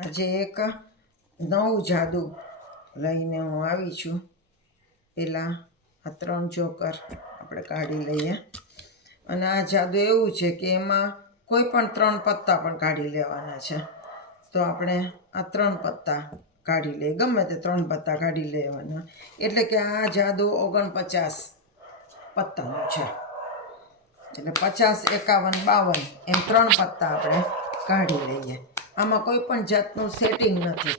આજે એક નવું જાદુ લઈને હું આવી છું. પહેલાં આ 3 જોકર આપણે કાઢી લઈએ. અને આ જાદુ એવું છે કે એમાં કોઈ પણ 3 પત્તા પણ કાઢી લેવાના છે. તો આપણે આ 3 પત્તા કાઢી લઈએ, ગમે તે 3 પત્તા કાઢી લેવાના. એટલે કે આ જાદુ 49 પત્તાનું છે. એટલે 50, 51, 52 એમ 3 પત્તા આપણે કાઢી લઈએ. આમાં કોઈ પણ જાતનું સેટિંગ નથી.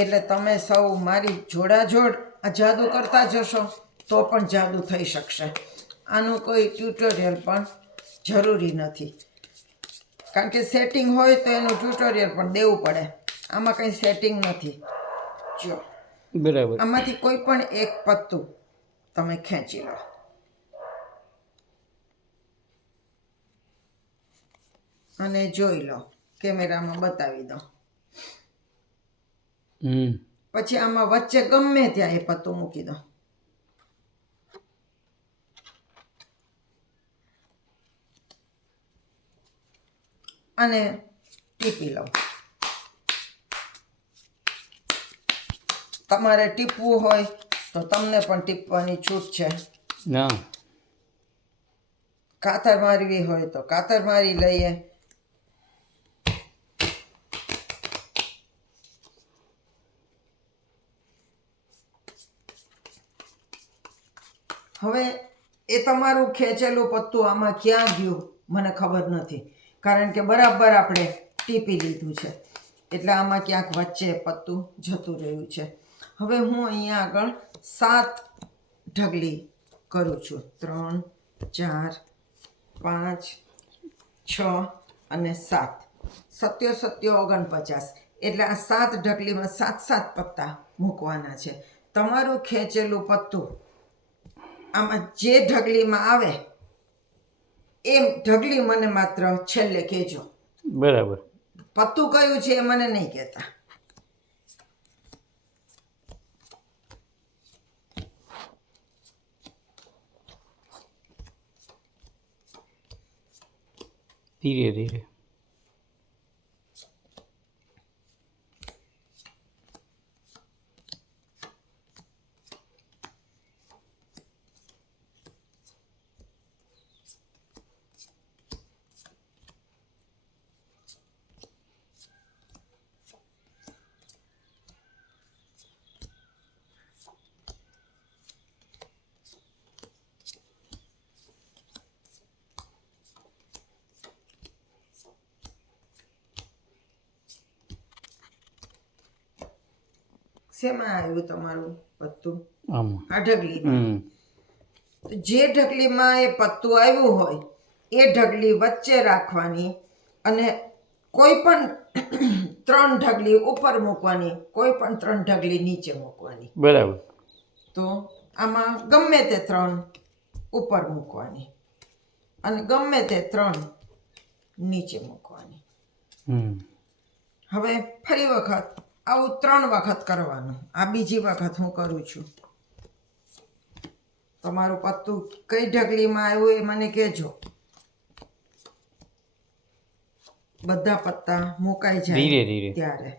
એટલે તમે સૌ મારી જોડાજોડ આ જાદુ કરતા જશો તો પણ જાદુ થઈ શકશે. આનું કોઈ ટ્યુટોરિયલ પણ જરૂરી નથી, કારણ કે સેટિંગ હોય તો એનું ટ્યુટોરિયલ પણ દેવું પડે. આમાં કંઈ સેટિંગ નથી. જો બરાબર, આમાંથી કોઈ પણ એક પત્તું તમે ખેંચી લો અને જોઈ લો. કેમેરામાં બતાવી દો. પછી આમાં વચ્ચે ગમે ત્યાં એ પત્તું મૂકી દો અને ટીપી લો. તમારે ટીપવું હોય તો તમને પણ ટીપવાની છૂટ છે. ના કાતર મારવી હોય તો કાતર મારી લઈએ. હવે એ તમારું ખેંચેલું પત્તું આમાં ક્યાં ગયું મને ખબર નથી, કારણ કે બરાબર આપણે ટીપી લીધું છે. એટલે આમાં ક્યાંક વચ્ચે પત્તું જતું રહ્યું છે. હવે હું અહીંયા આગળ 7 ઢગલી કરું છું. 3, 4, 5, 6 અને 7. 7 7 49. એટલે આ 7 ઢગલીમાં 7 પત્તા મૂકવાના છે. તમારું ખેંચેલું પત્તું આમાં જે ઢગલીમાં આવે એમ ઢગલી મને માત્ર છેલ્લે કહેજો. બરાબર, પત્તું કયું છે એ મને નહીં કહેતા. ધીરે ધીરે. શેમાં આવ્યું તમારું પત્તું? આમાં આ ઢગલીમાં. જે ઢગલીમાં એ પત્તું આવ્યું હોય એ ઢગલી વચ્ચે રાખવાની અને કોઈ પણ 3 ઢગલી ઉપર મૂકવાની, કોઈ પણ 3 ઢગલી નીચે મૂકવાની. બરાબર. તો આમાં ગમે તે 3 ઉપર મૂકવાની અને ગમે તે 3 નીચે મૂકવાની. હવે ફરી વખત આવું 3 વખત કરવાનું. આ બીજી વખત હું કરું છું. તમારું પત્તું કઈ ઢગલીમાં આવ્યું એ મને કહેજો. બધા પત્તા મુકાઈ જાય ધીરે ધીરે. ત્યારે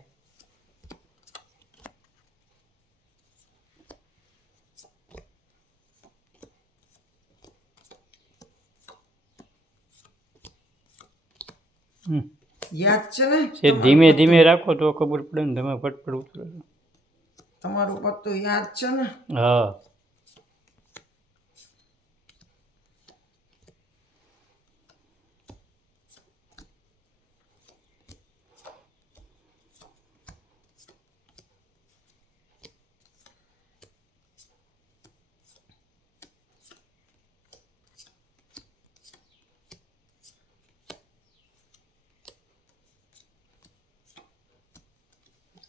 યાદ છે ને? ધીમે ધીમે રાખો તો ખબર પડે ને. તમે ફટફટ ઉતરો. તમારું પત્તું યાદ છે ને? હા.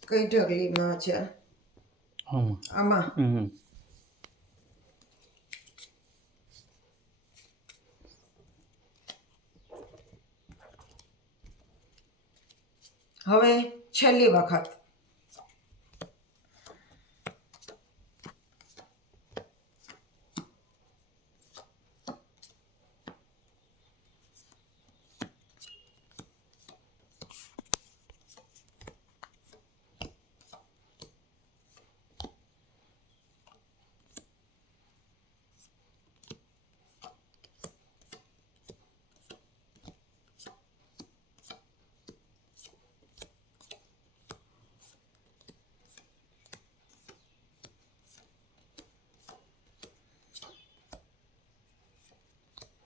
કઈ ઢગલીમાં છે? આમાં. હવે છેલ્લી વખત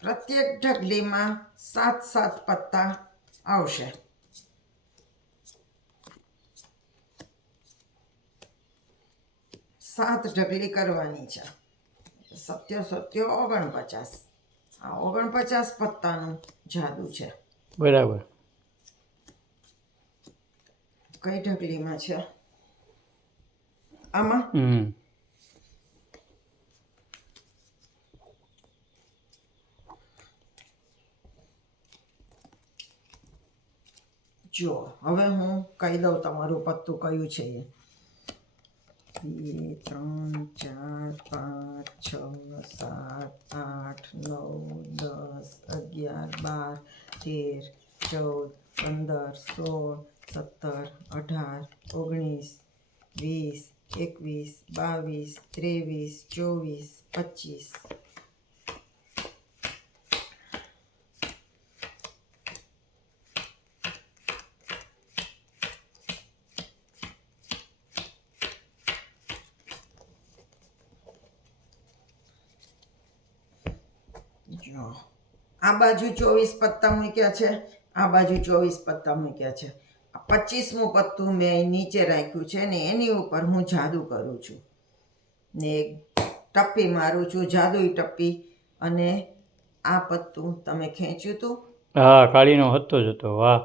પ્રત્યેક ઢગલીમાં 7 પત્તા આવશે. સાત ઢગલી કરવાની છે. 7 7 49. આ 49 પત્તાનું જાદુ છે. બરાબર. કઈ ઢગલીમાં છે? આમાં જો હવે હું કહી દઉં તમારું પત્તું કયું છે એ. 2 3 4 5 6 7 8 9 10 11 12 13 14 15 16 17 18 19 20 21 22 23 24 જો આ બાજુ 24 પત્તા મૂક્યા છે, આ બાજુ 24 પત્તા મૂક્યા છે. 25મું પત્તું મેં નીચે રાખ્યું છે ને એની ઉપર હું જાદુ કરું છું ને ટપ્પી મારું છું, જાદુઈ ટપ્પી. અને આ પત્તું તમે ખેંચ્યું હતું? હા, કાળીનો હતો જ હતો. વાહ,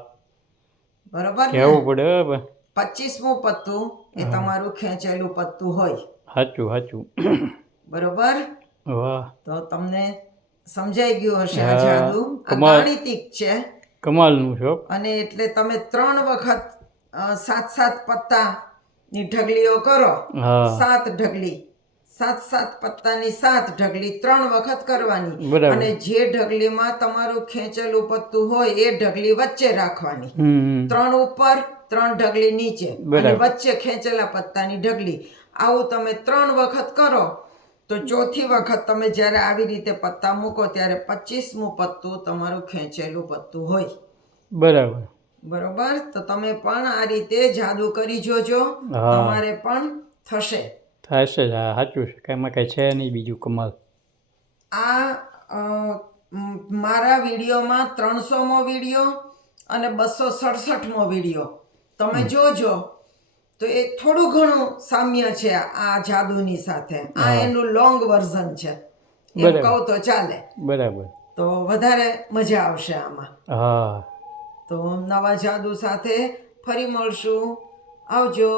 બરોબર. કેવું પડે. 25મું પત્તું એ તમારું ખેંચેલું પત્તું હોય. સાચું સાચું. બરોબર. વાહ, તો તમને સમજાઈ ગયું હશે આ જાદુ. આ ગાણિતિક છે, કમાલનું છે. અને એટલે તમે 3 વખત 7 પત્તાની ઢગલીઓ કરો. 7 ઢગલી, 7 પત્તાની 7 ઢગલી 3 વખત કરવાની. અને જે ઢગલીમાં તમારું ખેંચેલું પત્તું હોય એ ઢગલી વચ્ચે રાખવાની. 3 ઉપર, 3 ઢગલી નીચે, અને વચ્ચે ખેંચેલા પત્તાની ઢગલી. આવું તમે 3 વખત કરો તો ચોથી વખત તમે જ્યારે આવી રીતે પત્તા મૂકો ત્યારે 25મું પત્તું તમારું ખેંચેલું પત્તું હોય. બરાબર. બરોબર. તો તમે પણ આ રીતે જાદુ કરી જોજો, તમારે પણ થશે. થશે જ. હા, સાચું છે. કાંઈમાં કાંઈ છે નહીં બીજું કમાલ. આ મારા વિડીયોમાં 300મો વિડીયો અને 267મો વિડીયો તમે જોજો તો એ થોડું ઘણું સામ્ય છે આ જાદુની સાથે. આ એનું લોંગ વર્ઝન છે એમ કહું તો ચાલે. બરાબર. તો વધારે મજા આવશે આમાં. હા. તો નવા જાદુ સાથે ફરી મળશું. આવજો.